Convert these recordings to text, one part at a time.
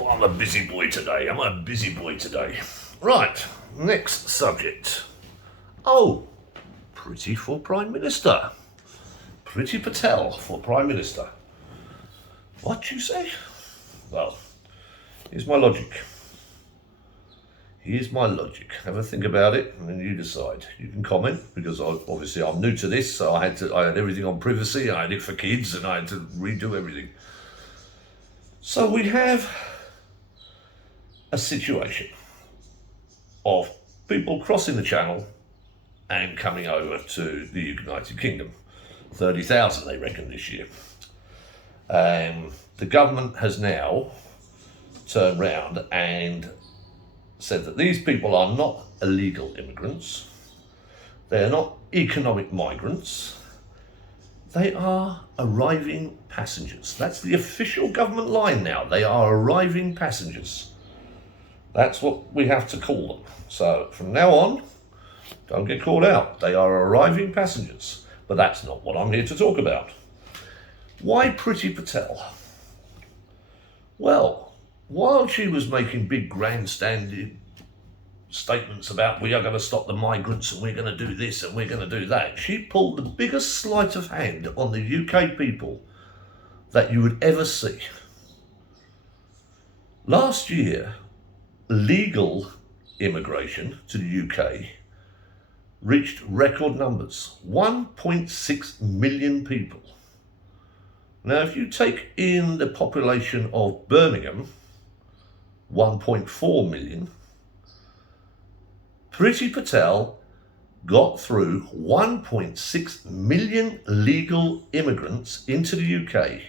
Oh, I'm a busy boy today. Right, next subject. Oh, Priti for Prime Minister. Priti Patel for Prime Minister. What you say? Well, here's my logic. Have a think about it, and then you decide. You can comment, because obviously I'm new to this, so I had everything on privacy. I had it for kids, and I had to redo everything. So we have a situation of people crossing the channel and coming over to the United Kingdom. 30,000 they reckon this year. The government has now turned round and said that these people are not illegal immigrants, they are not economic migrants, they are arriving passengers. That's the official government line now. They are arriving passengers. That's what we have to call them. So from now on, don't get called out. They are arriving passengers. But that's not what I'm here to talk about. Why Priti Patel? Well, while she was making big grandstanding statements about we are going to stop the migrants and we're going to do this and we're going to do that, she pulled the biggest sleight of hand on the UK people that you would ever see. Last year, legal immigration to the UK reached record numbers, 1.6 million people. Now, if you take in the population of Birmingham, 1.4 million, Priti Patel got through 1.6 million legal immigrants into the UK,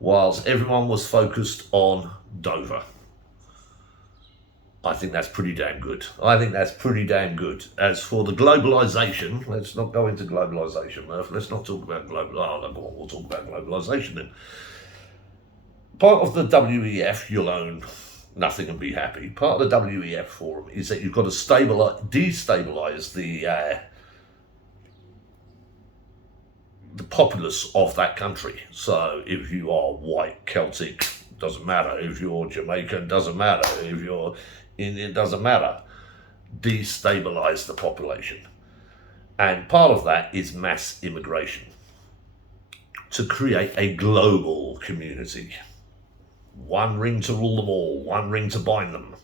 whilst everyone was focused on Dover. I think that's pretty damn good. As for the globalisation, let's not go into globalisation, Murph. Let's not talk about we'll talk about globalisation then. Part of the WEF, you'll own nothing and be happy. Part of the WEF forum is that you've got to destabilise the populace of that country. So if you are white, Celtic, doesn't matter. If you're Jamaican, doesn't matter. If you're Indian, doesn't matter. Destabilise the population. And part of that is mass immigration to create a global community. One ring to rule them all, one ring to bind them.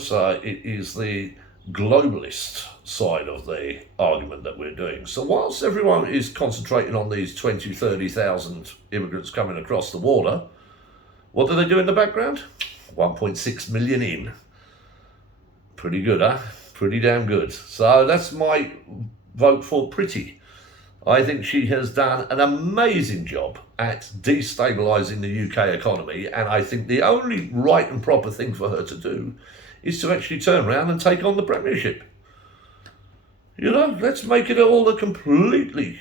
So it is the globalist side of the argument that we're doing. So whilst everyone is concentrating on these 20, 30,000 immigrants coming across the water, what do they do in the background? 1.6 million in. Pretty good, huh? Pretty damn good. So that's my vote for Priti. I think she has done an amazing job at destabilising the UK economy, and I think the only right and proper thing for her to do is to actually turn around and take on the Premiership. Let's make it all a complete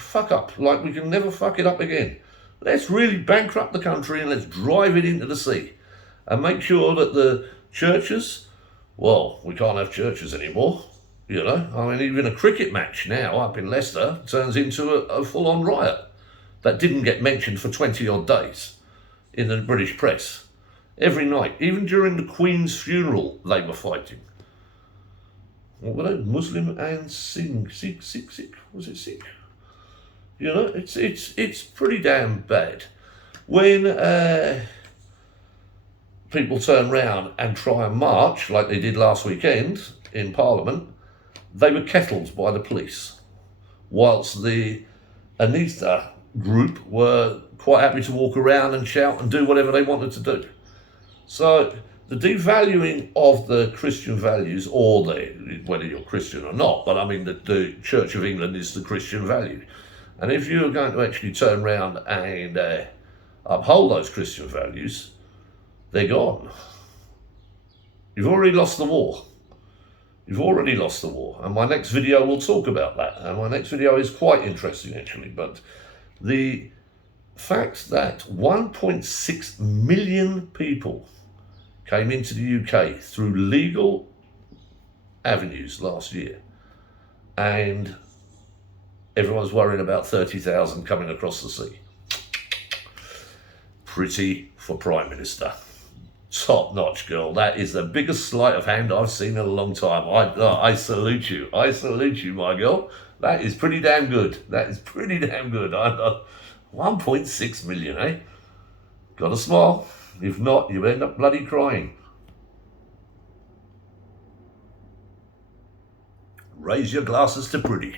fuck up, like we can never fuck it up again. Let's really bankrupt the country and let's drive it into the sea and make sure that the churches, well, we can't have churches anymore. Even a cricket match now up in Leicester turns into a full-on riot that didn't get mentioned for 20 odd days in the British press. Every night, even during the Queen's funeral, they were fighting. What were they? Muslim and Sikh? Was it Sikh? It's pretty damn bad. When people turn round and try and march, like they did last weekend in Parliament, they were kettled by the police, whilst the Anita group were quite happy to walk around and shout and do whatever they wanted to do. So the devaluing of the Christian values, or whether you're Christian or not, but I mean the Church of England is the Christian value. And if you're going to actually turn around and uphold those Christian values, they're gone. You've already lost the war. And my next video will talk about that. And my next video is quite interesting, actually. But the fact that 1.6 million people came into the UK through legal avenues last year, and everyone's worrying about 30,000 coming across the sea. Priti for Prime Minister. Top notch, girl. That is the biggest sleight of hand I've seen in a long time. I salute you. I salute you, my girl. That is pretty damn good. That is pretty damn good. 1.6 million, eh? Got to smile. If not, you end up bloody crying. Raise your glasses to Priti.